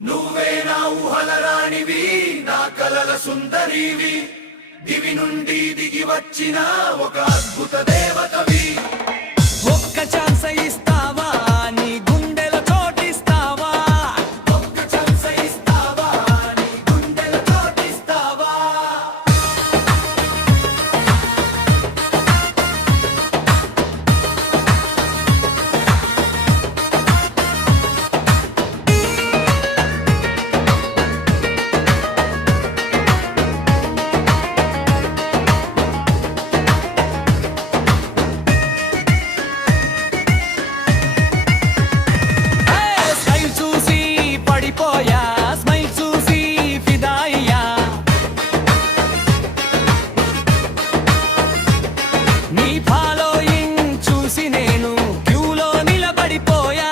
నువ్వే నా ఊహల రాణివి, నా కలల సుందరివి, దివి నుండి దిగి వచ్చిన ఒక అద్భుత దేవతవి. ఒక్క ఛాన్స్ ఇస్తావా, నీ గుండెలో చోటిస్తావా? ఒక్క ఛాన్స్ ఇస్తావా, నీ గుండెలో చోటిస్తావా? స్టైల్ చూసి పడిపోయా, స్మైల్ చూసి ఫిదా అయ్యా. నీ ఫాలోయింగ్ చూసి నేను క్యూలో నిలబడిపోయా.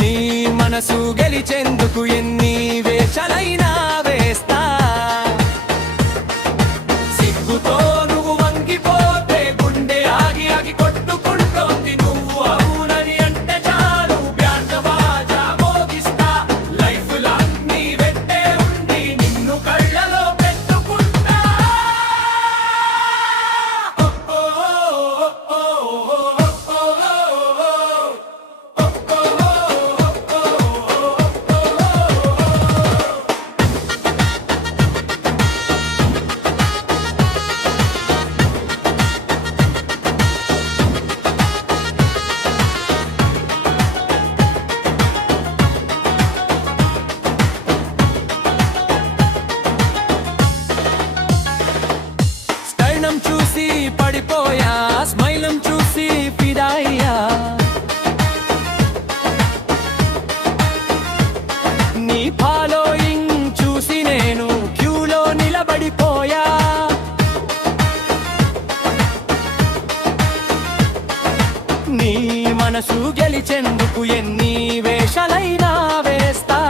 నీ మనసు గెలిచేందుకు ఎన్ని వేషాలైనా వేస్తా. సిగ్గుతో నువ్వు వంగిపోతే గుండె ఆగి ఆగి కొట్టుకుంటోంది. నువ్వు అవునని అంటే చాలు బ్యాండ్ బాజా మోగిస్తా. లైఫ్ లాంగ్ నీ వెంటే ఉండి నిన్ను కళ్ళలో పెట్టుకుంటా. ఓ ఓ ఓ ఓ స్టైలం చూసి పడిపోయా, స్మైలం చూసి ఫిదా అయ్యా. నీ ఫాలోయింగ్ చూసి నేను క్యూలో నిలబడిపోయా. నీ మనసు గెలిచేందుకు ఎన్ని వేషాలైనా వేస్తా.